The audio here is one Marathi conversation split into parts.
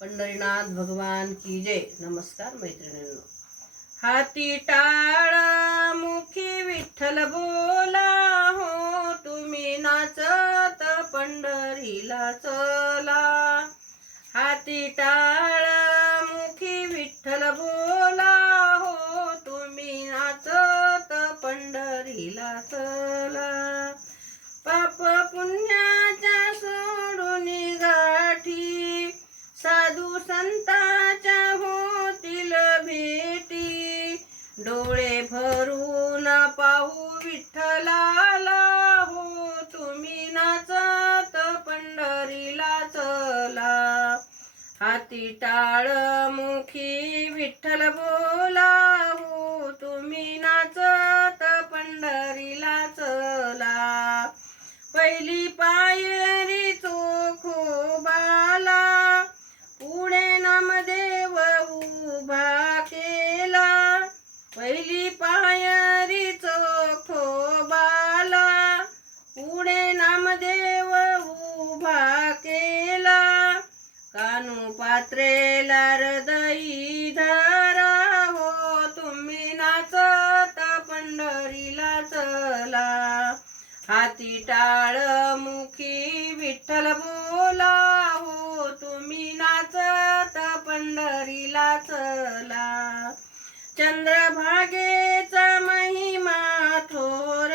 पंढरीनाथ भगवान की जय। नमस्कार मैत्रिणींनो। हाती टाळ मुखी विठ्ठल बोला हो, तुम्ही नाचत पंढरीला चला। हाती टाळ मुखी विठ्ठल बोला हो, तुम्ही नाचत पंढरीला चला। पाप पुण्याच्या सोडून गाठी, साधू संताच्या होतील भेटी। डोळे भरून पाहू विठ्ठलाला हो, तुम्ही नाचत पंढरीला चला। हाती टाळ मुखी विठ्ठल बोला हो, तुम्ही नाचत पंढरीला चला। पहिली पायरी चोखोबाला, पुढे नामदेव उभा केला। पहिली पायरी चोखोबाला, पुढे नामदेव उभा केला। कानू पात्रेला हृदयी धरा हो, तुम्ही नाचत पंढरीला चला। हाती टाळ मुखी विठ्ठल बोला हो, तुम्ही नाचत पंढरीला चला। चंद्रभागेचा महिमा थोर,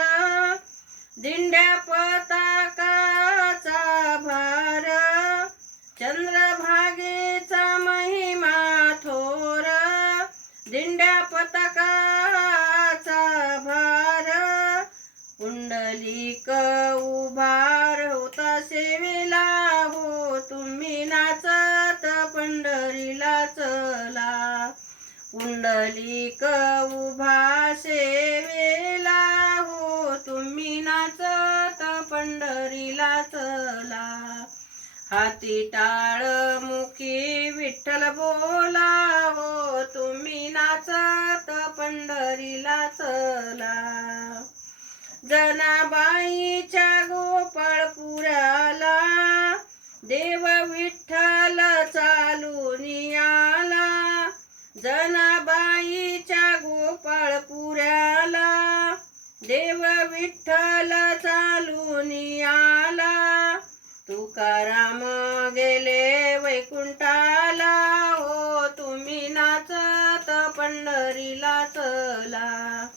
दिंड्या पताकाचा भार। चंद्रभागेचा महिमा थोर, दिंड्या पताकाचा भार। पुंडलिक उभार होता सेवेला हो, तुम्ही नाचत पंढरीला चला। पुंडलिक उभा सेवेला हो, तुम्ही नाचत पंढरीला चला। हाती टाळ मुखी विठ्ठल बोला हो, तुम्ही नाचत पंढरीला चला। जनाबाईच्या गोपाळपुराला, देव विठ्ठल चालून आला। जनाबाईच्या गोपाळपुराला, देव विठ्ठल चालून आला। तुकाराम गेले वैकुंठाला हो, तुम्ही नाचत पंढरीला चला।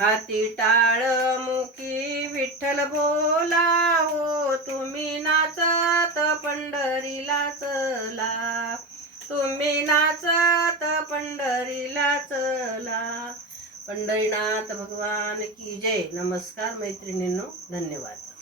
हाती टाळ मुखी विठ्ठल बोला हो, तुम्ही नाचत पंढरीला चला। तुम्ही नाचत पंढरीला चला। पंढरीनाथ भगवान की जय। नमस्कार मैत्रिणींनो, धन्यवाद।